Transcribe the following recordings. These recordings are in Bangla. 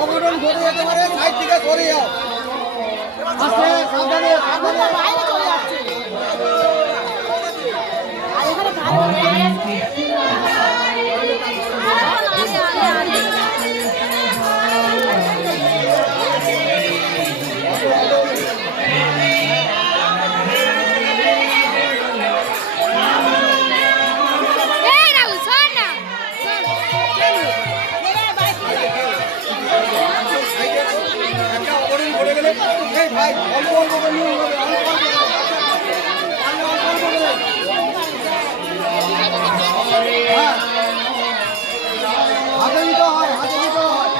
অঘটন ঘটে যেতে পারে, সাইড থেকে সরে যাও। আস্তে সাবধানে সাবধানে বাইরে চলে যাচ্ছে। আর এখানে ভাই অল্প অল্প করে নিয়ে হবে, অল্প অল্প হ্যাঁ হাতে নিতে হয়, হাতে নিতে হয়।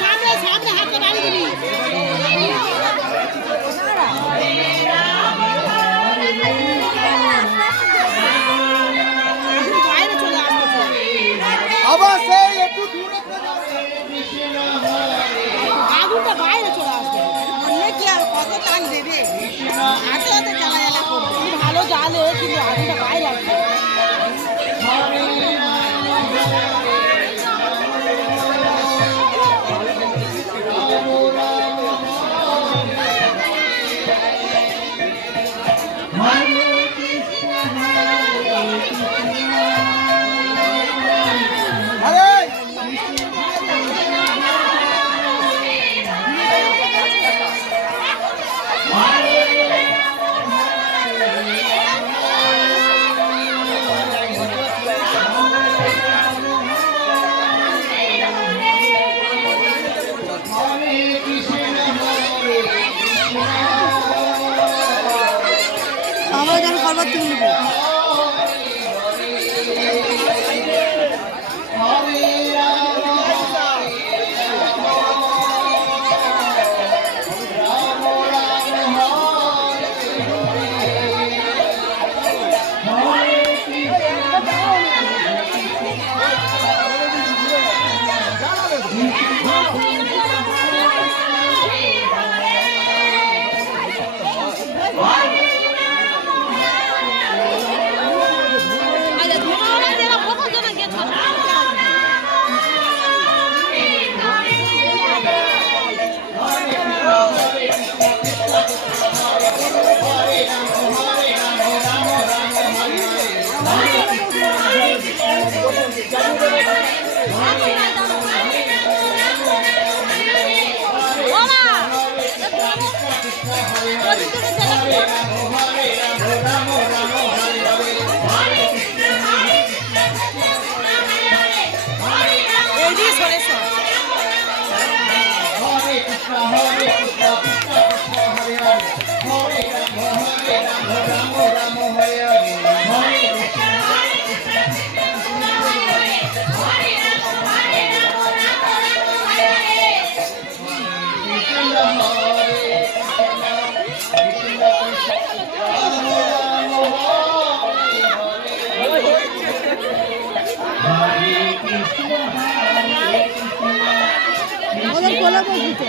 সামনে সামনে হাতে বাড়ি দিবি। আবার সেই একটু দূরে আগুনটা বাইরে চলে আসবে। অন্য কি আর কত টান দেবে, হাতে হাতে জ্বালা জ্বালা করবে। ভালো জ্বালে কিন্তু আগুনটা বাইরে আসবে। আমরা যেন করবার তুমি নেবো। ওদের কোলা বলতে